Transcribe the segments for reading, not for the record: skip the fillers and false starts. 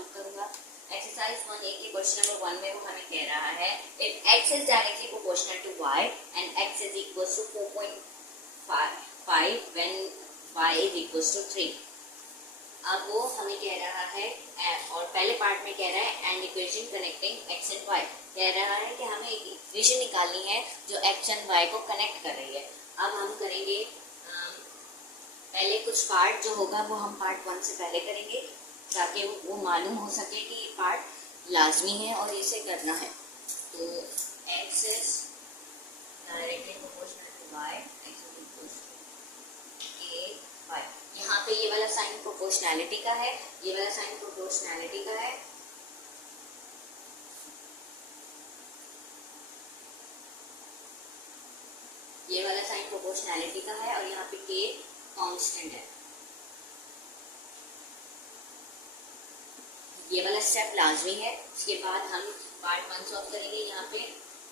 Solve करूंगा। Exercise 1A के question number 1 में वो हमें कह रहा है if x is directly proportional to y and x is equal to 4.5 when y is equal to 3। अब वो हमें कह रहा है और पहले पार्ट में कह रहा है and equation connecting x and y, कह रहा है कि हमें एक इक्वेशन निकालनी है जो x एंड y को कनेक्ट कर रही है। अब हम करेंगे पहले कुछ पार्ट जो होगा वो हम पार्ट 1 से पहले करेंगे ताकि वो मालूम हो सके कि ये पार्ट लाजमी है और इसे करना है। तो x is directly proportional to y, x is equal to a y। यहाँ पे ये वाला साइन प्रोपोर्शनैलिटी का है, ये वाला साइन प्रोपोर्शनैलिटी का है। ये वाला साइन प्रोपोर्शनैलिटी का है और यहाँ पे k कांस्टेंट है। ये वाला स्टेप लाजमी है। उसके बाद हम पार्ट 1 सॉल्व करेंगे। यहाँ पे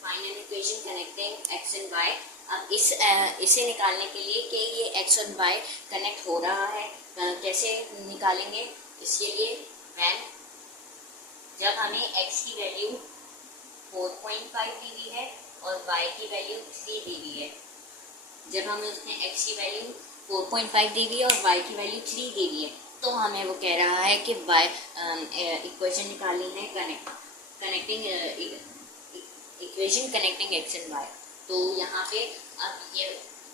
find an equation connecting x and y। अब इसे निकालने के लिए कि ये x और y कनेक्ट हो रहा है कैसे निकालेंगे, इसके लिए व्हेन जब हमें x की वैल्यू 4.5 दी हुई है और y की वैल्यू 3 दी हुई है। जब हमें उसने x की वैल्यू 4.5 दी हुई है और y की वैल्यू 3 दी हुई है तो हमें वो कह रहा है कि y इक्वेशन निकालनी है connecting equation connecting x and y। तो यहाँ पे अब ये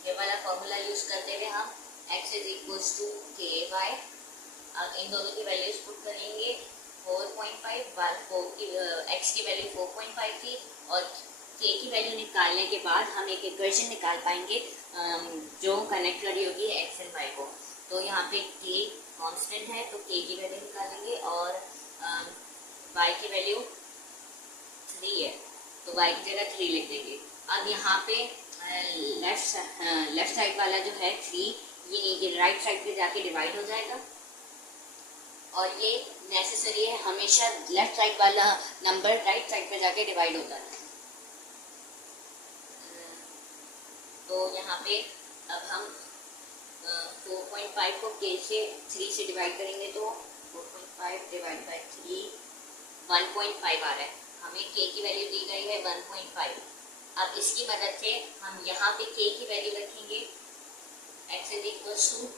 वाला फॉर्मूला यूज करते हुए हम x is equal to k y, अब इन दोनों की वैल्यूज पुट करेंगे। 4.5 की x की वैल्यू 4.5 थी और k की वैल्यू निकालने के बाद हम एक इक्वेशन निकाल पाएंगे जो कनेक्ट कर रही होगी x एंड y को। तो यहाँ पे k कांस्टेंट है तो k की वैल्यू निकालेंगे और y की वैल्यू 3 है तो y की जगह 3 लिख देंगे। अब यहाँ पे लेफ्ट साइड वाला जो है 3 ये राइट साइड पे जाके डिवाइड हो जाएगा और ये नेसेसरी है, हमेशा लेफ्ट साइड वाला नंबर राइट साइड पे जाके डिवाइड होता है। तो यहाँ पे अब हम 4.5 को k से 3 से डिवाइड करेंगे तो 4.5 डिवाइड बाई 3 1.5 आ रहा है। हमें k की वैल्यू दी गई है 1.5। अब इसकी मदद से हम यहाँ पे k की वैल्यू रखेंगे x is equal to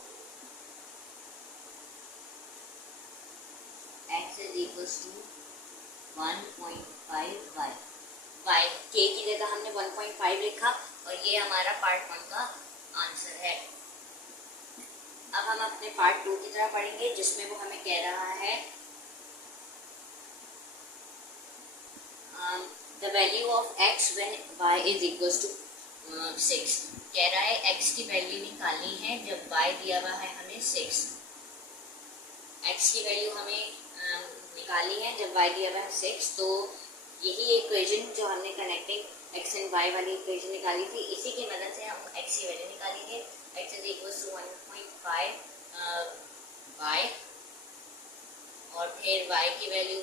x is equal to 1.5 y k की जगह हमने 1.5 लिखा और ये हमारा पार्ट 1 का आंसर है। अब हम अपने पार्ट 2 की तरह पढ़ेंगे जिसमें वो हमें कह रहा है the value of x when y is equals to 6। कह रहा है x की वैल्यू निकालनी है जब y दिया हुआ है हमें 6। x की वैल्यू हमें निकालनी है जब y दिया हुआ है 6। तो यही इक्वेशन जो हमने कनेक्टिंग x एंड y वाली इक्वेशन निकाली थी इसी की मदद से हम x की वैल्यू निकालेंगे। x is equal to 1.5 y और फिर y की वैल्यू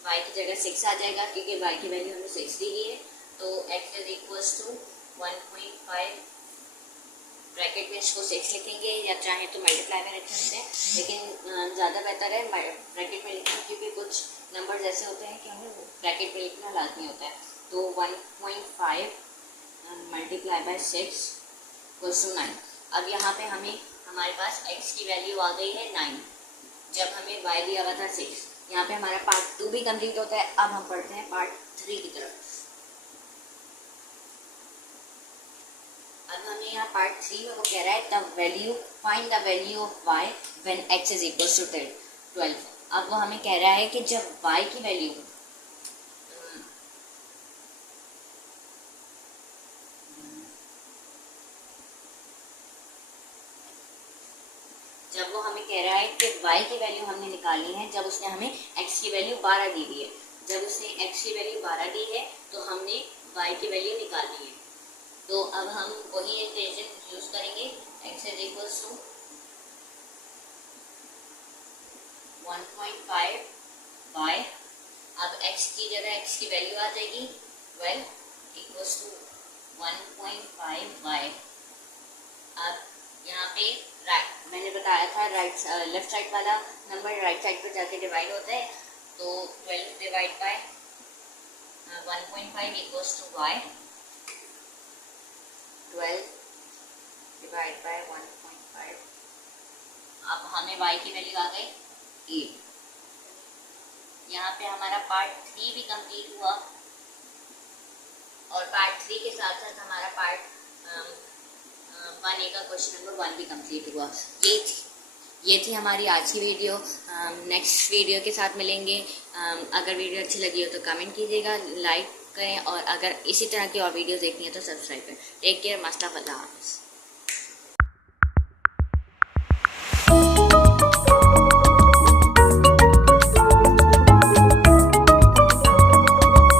y की जगह 6 आ जाएगा क्योंकि y की वैल्यू हमें 6 दी गई है। तो x is equal to 1.5 bracket में इसको 6 लिखेंगे या चाहे तो मल्टीप्लाई में रख सकते हैं, लेकिन ज़्यादा बेहतर है ब्रैकेट में लिखना क्योंकि कुछ नंबर ऐसे होते हैं कि हमें ब्रैकेट में लिखना लाजमी होता है। तो 1.5 मल्टीप्लाई बाय 6 इक्वल्स टू 9। अब यहाँ पे हमारे पास x की वैल्यू आ गई है 9 जब हमें y दिया हुआ था 6। यहाँ पे हमारा पार्ट 2 भी कंप्लीट होता है। अब हम पढ़ते हैं पार्ट 3 की तरफ। अब हमें यहाँ पार्ट 3 में वो कह रहा है find the value of y when x is equal to 12। अब वो हमें कह रहा है कि जब y की वैल्यू जब वो हमें कह रहा है कि y की वैल्यू हमने निकालनी है जब उसने हमें x की वैल्यू 12 दी हुई है। जब उसने x की वैल्यू 12 दी है तो हमने y की वैल्यू निकालनी है। तो अब हम वही इक्वेशन यूज करेंगे x is equal to 1.5 y। अब x की जगह x की वैल्यू आ जाएगी 12 इक्वल टू 1.5 y। अब यहाँ पे मैंने बताया था लेफ्ट साइड वाला नंबर राइट साइड पर जाके डिवाइड होता है। तो 12 divide by 1.5 equals to y, 12 divide by 1.5। अब हमें y की वैल्यू आ गई 8। यहाँ पे हमारा पार्ट 3 भी कंप्लीट हुआ और पार्ट 3 के साथ साथ हमारा पार्ट 1A का क्वेश्चन नंबर 1 भी कंप्लीट हुआ। ये थी हमारी आज की वीडियो। नेक्स्ट वीडियो के साथ मिलेंगे। अगर वीडियो अच्छी लगी हो तो कमेंट कीजिएगा, लाइक करें और अगर इसी तरह की और वीडियो देखनी है तो सब्सक्राइब करें। टेक केयर, मस्त, अल्लाह हाफ़िज़।